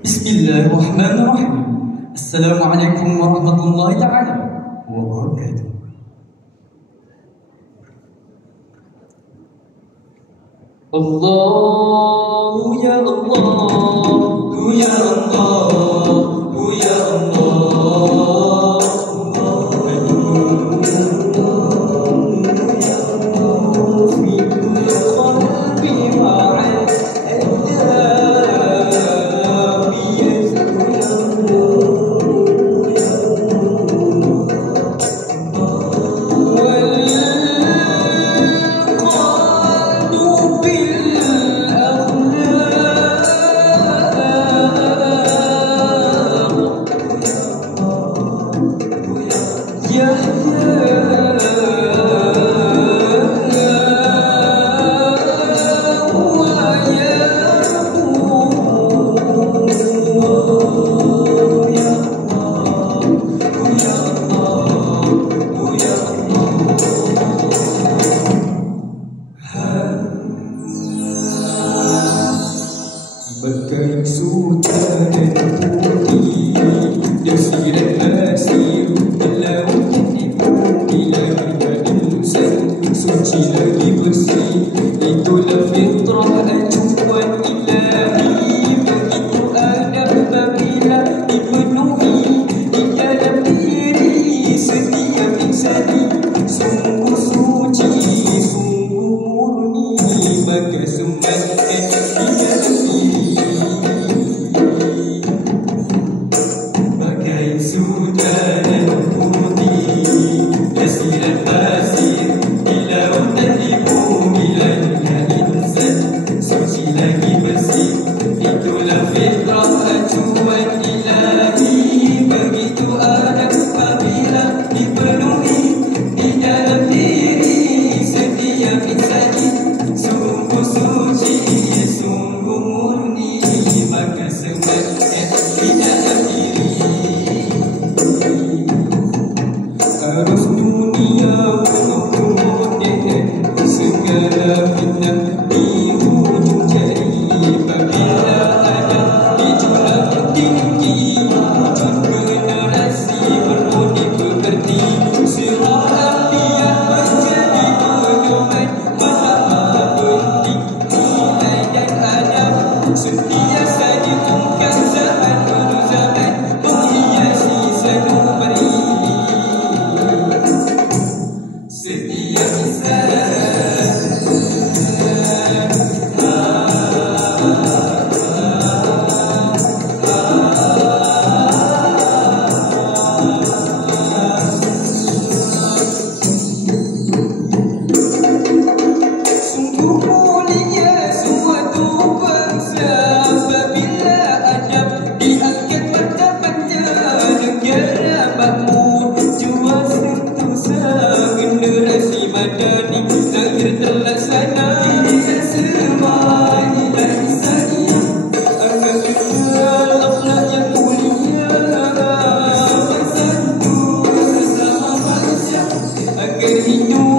Bismillahirrahmanirrahim. Assalamualaikum warahmatullahi taala wabarakatuh. Allah ya Allah, ya Allah, ya Allah. Bagai sutra dan putih, desiran pasir lautan di bumi lagi insan suci lagi bersih. Itulah fitrah acuan ilahi, begitu adab apabila dipenuhi di dalam diri setiap insani. Sungguh suci, sungguh murni, maka semangat di dalam diri. Sudah dan putih, desiran pasir di lautan di bumi lagi insan suci lagi bersih. Itulah fitrah acuan ilahi, begitu adab apabila dipenuhi di dalam diri setiap insani. Sungguh suci, sungguh murni, maka semangat di dalam diri. Arus dunia penuh kemudian, segala fitnah di hujung jari. Apabila ada gejolak tinggi, wujud generasi perlu dipekerti. Surah Al-Anbiya menjadi pedoman, maha penting nilai dan adab. Sentiasa diungkap zaman penuh zaman, menghiasi sanubari setiap insan. Sungguh mulia suatu bangsa apabila adab diangkat martabatnya. Negara makmur jua sentosa, generasi madani lahir terlaksana. Tidak semai dan insaniah akan kenal akhlak yang mulia. Sopan santun sesama manusia agar hidup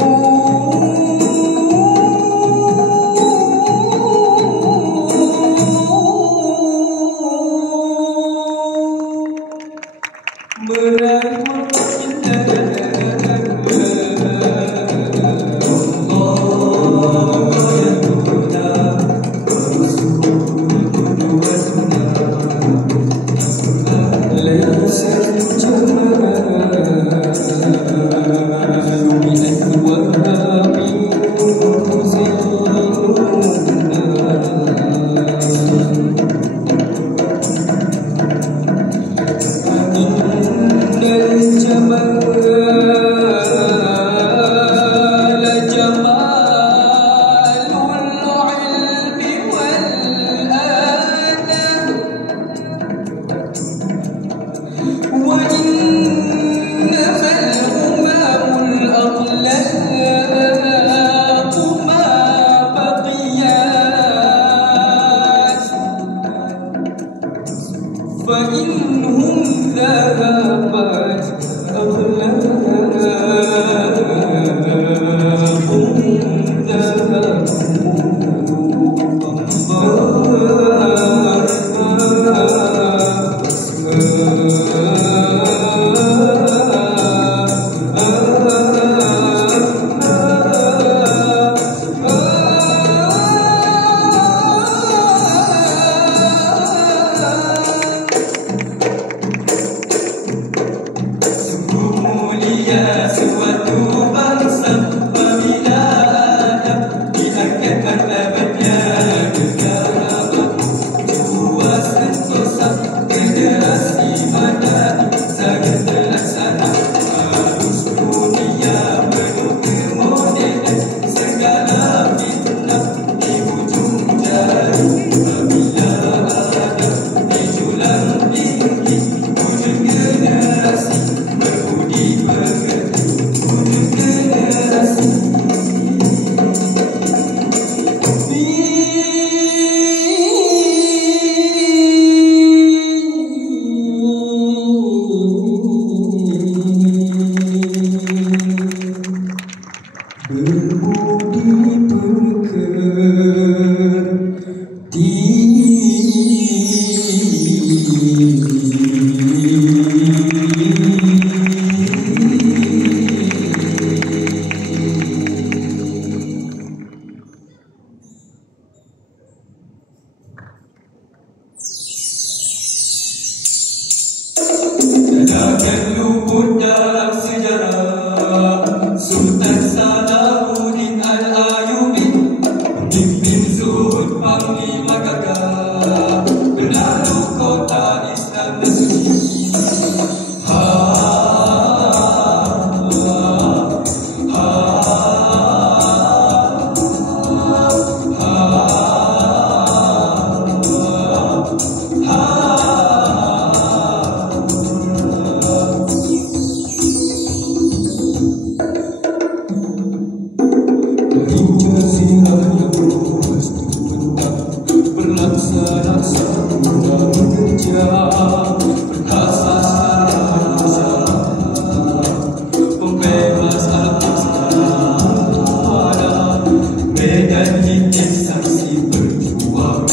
menjadi saksi perjuangan.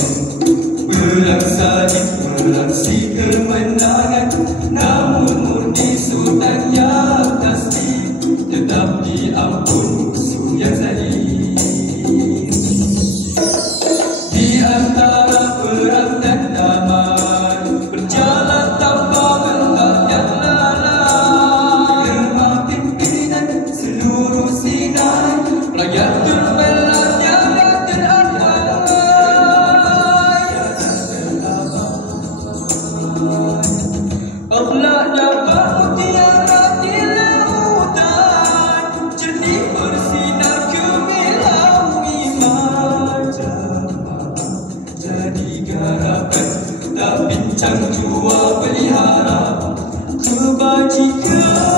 Perang salib meraksi kemenangan, namun murni Sultan yang tasbih tetap diampun musuh yang zalim. Di antara perang dan damai berjalan tanpa gentar yang lalai, gemah pimpinan seluruh Sinai, rakyat terbelah tiada terabai. Akhlaknya mutiara di lautan, jernih bersinar gemilang iman. Jadi garapan tak bincang jua pelihara kebajikan.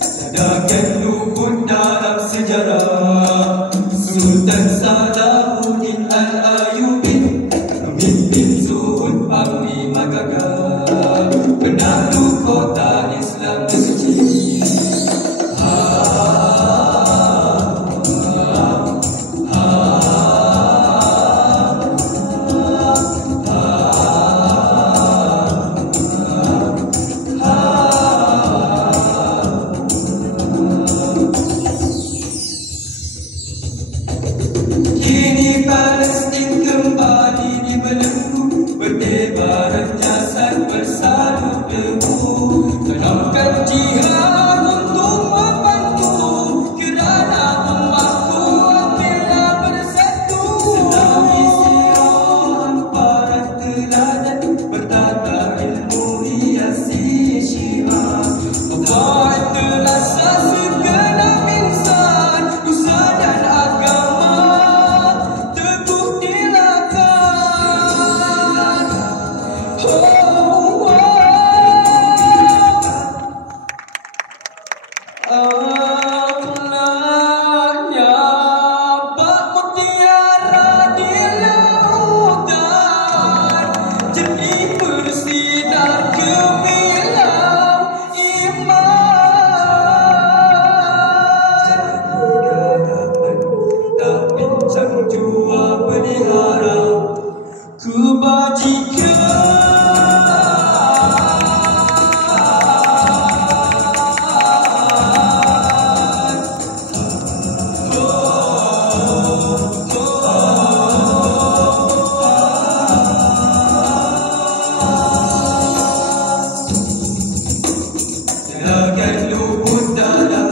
Sedangkan luhur dalam sejarah Sultan Salahuddin Al-Ayyubi, pemimpin Zuhud panglima gagah, penakluk kota Islam tersuci. Kini Palestin kembali dibelenggu, berdebaran jasad bersalur debu. Tanamkan jihad untuk membantu, kerana umatku bila bersatu. Selami siram para teladan, bertata ilmu hiasi syiar. Allah telah segenap insan, usaha dan agama teguh dilakukan. Akhlaknya bak mutiara di lautan, jernih bersinar gemilang iman. Tak bincang jua pelihara kebajikan. Sedangkan luhur dalam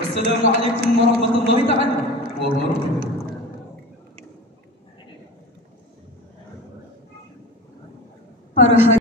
Wassalamualaikum warahmatullahi ta'ala wabarakatuh. Para